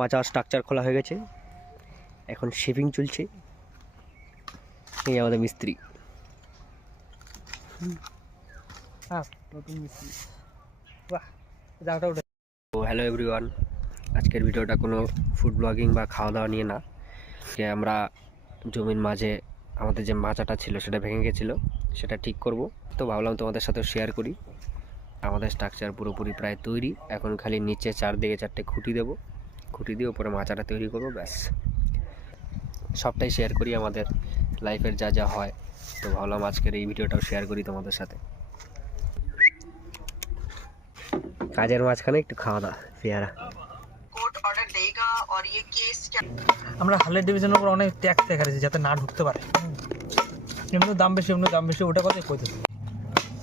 মাচা স্ট্রাকচার খোলা হয়ে গেছে, এখন শেপিং চলছে। এই আমাদের মিস্ত্রি। হ্যালো এভরিওয়ান, আজকের ভিডিওটা কোনো ফুড ব্লগিং বা খাওয়া দাওয়া নিয়ে না। যে আমরা জমির মাঝে আমাদের যে মাচাটা ছিল সেটা ভেঙে গেছিলো, সেটা ঠিক করব। তো ভাবলাম তোমাদের সাথে শেয়ার করি। আমাদের স্ট্রাকচার পুরোপুরি প্রায় তৈরি, এখন খালি নিচে চারদিকে 4টে খুঁটি দেবো, খুঁটি দিয়ে উপরে মাচাটা তৈরি করবো, ব্যাস। সবটাই শেয়ার করি আমাদের লাইফের যা যা হয়। তো ভাবলাম আজকের এই ভিডিওটাও শেয়ার করি তোমাদের সাথে। কাজের মাঝখানে একটু খাওয়া দাওয়া, পেয়ারা। আমরা হালের ডিভিশনের উপর অনেক ট্যাক্স দেখাচ্ছি যাতে না ঢুকতে পারে। এমনি দাম বেশি ওটা কথাই কইতেছি।